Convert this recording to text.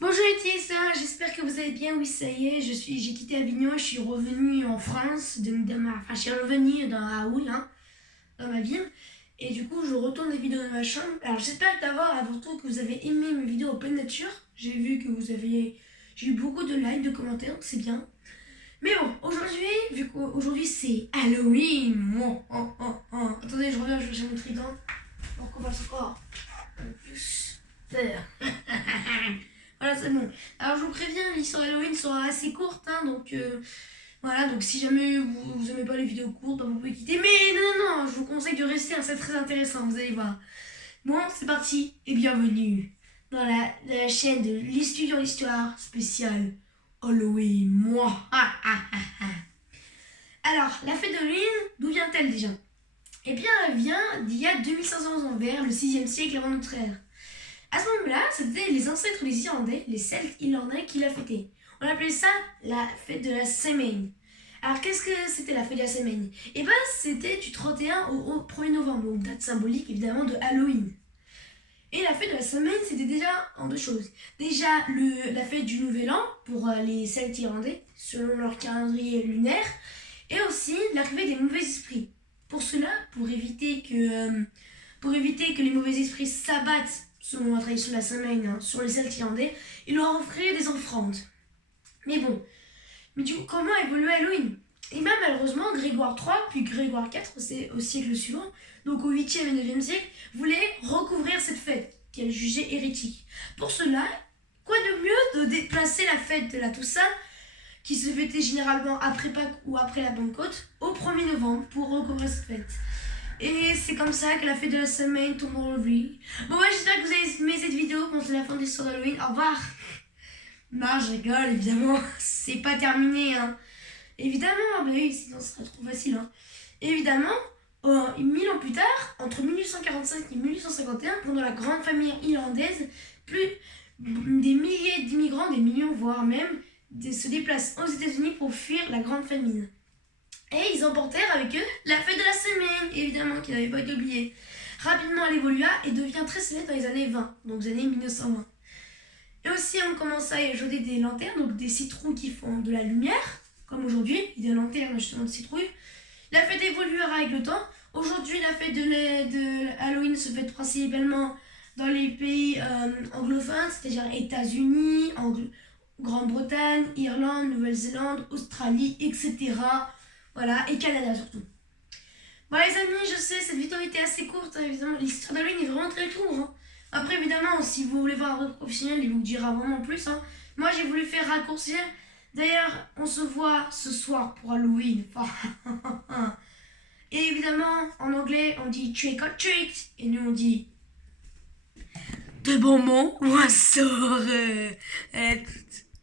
Bonjour les TSA, j'espère que vous allez bien. Oui, ça y est, j'ai quitté Avignon, je suis revenue en France, je suis revenue dans Raoul, dans ma ville. Et du coup, je retourne les vidéos de ma chambre. Alors, j'espère d'abord, avant tout, que vous avez aimé mes vidéos en pleine nature. J'ai eu beaucoup de likes, de commentaires, donc c'est bien. Mais bon, aujourd'hui, vu qu'aujourd'hui c'est Halloween, attendez, je reviens, je vais chercher mon trident. Donc, on va encore plus faire. Voilà, c'est bon. Alors, je vous préviens, l'histoire d'Halloween sera assez courte, donc voilà. Donc, si jamais vous aimez pas les vidéos courtes, vous pouvez quitter. Mais non, je vous conseille de rester, c'est très intéressant, vous allez voir. Bon, c'est parti, et bienvenue dans la chaîne de l'Estudiant Histoire spéciale Halloween, moi. Alors, la fête d'Halloween, d'où vient-elle déjà? Eh bien, elle vient d'il y a 2500 ans, vers le 6e siècle avant notre ère. À ce moment-là, c'était les ancêtres des Irlandais, les Celtes irlandais, qui la fêtaient. On appelait ça la fête de la Semaine. Alors, qu'est-ce que c'était la fête de la Semaine? Eh bien, c'était du 31 au 1er novembre, donc date symbolique évidemment de Halloween. Et la fête de la Semaine, c'était déjà en deux choses. Déjà, la fête du Nouvel An, pour les Celtes irlandais, selon leur calendrier lunaire, et aussi l'arrivée des mauvais esprits. Pour cela, pour éviter que les mauvais esprits s'abattent selon la tradition de la semaine, sur les Celtes irlandais, ils leur offraient des offrandes. Mais bon, du coup, comment évolue Halloween? Et bien malheureusement, Grégoire III, puis Grégoire IV, c'est au siècle suivant, donc au 8e et 9e siècle, voulaient recouvrir cette fête, qu'elle jugeait hérétique. Pour cela, quoi de mieux de déplacer la fête de la Toussaint, qui se fêtait généralement après Pâques ou après la Pentecôte, au 1er novembre, pour recouvrir cette fête. Et c'est comme ça que la fête de la semaine tombe en oubli. Bon, moi j'espère que vous avez aimé cette vidéo. Bon, c'est la fin de l'histoire d'Halloween. Au revoir. Non, je rigole, évidemment. C'est pas terminé, Évidemment, bah oui, sinon ce serait trop facile, Évidemment, 1000 ans plus tard, entre 1845 et 1851, pendant la grande famille irlandaise, plus des milliers d'immigrants, des millions, voire même, se déplacent aux États-Unis pour fuir la grande famine. Et ils emportèrent avec eux la fête de la semaine, évidemment, qui n'avait pas été oubliée. Rapidement, elle évolua et devient très célèbre dans les années 20, donc les années 1920. Et aussi, on commença à y ajouter des lanternes, donc des citrouilles qui font de la lumière, comme aujourd'hui, des lanternes justement de citrouilles. La fête évoluera avec le temps. Aujourd'hui, la fête de Halloween se fête principalement dans les pays anglophones, c'est-à-dire États-Unis, Grande-Bretagne, Irlande, Nouvelle-Zélande, Australie, etc. Voilà, et Canada surtout. Bon les amis, je sais, cette vidéo était assez courte, évidemment. L'histoire d'Halloween est vraiment très courte. Après, évidemment, si vous voulez voir un vrai professionnel, il vous dira vraiment plus. Moi, j'ai voulu faire raccourcir. D'ailleurs, on se voit ce soir pour Halloween. Et évidemment, en anglais, on dit trick or treat. Et nous, on dit de bonbons ou un sort.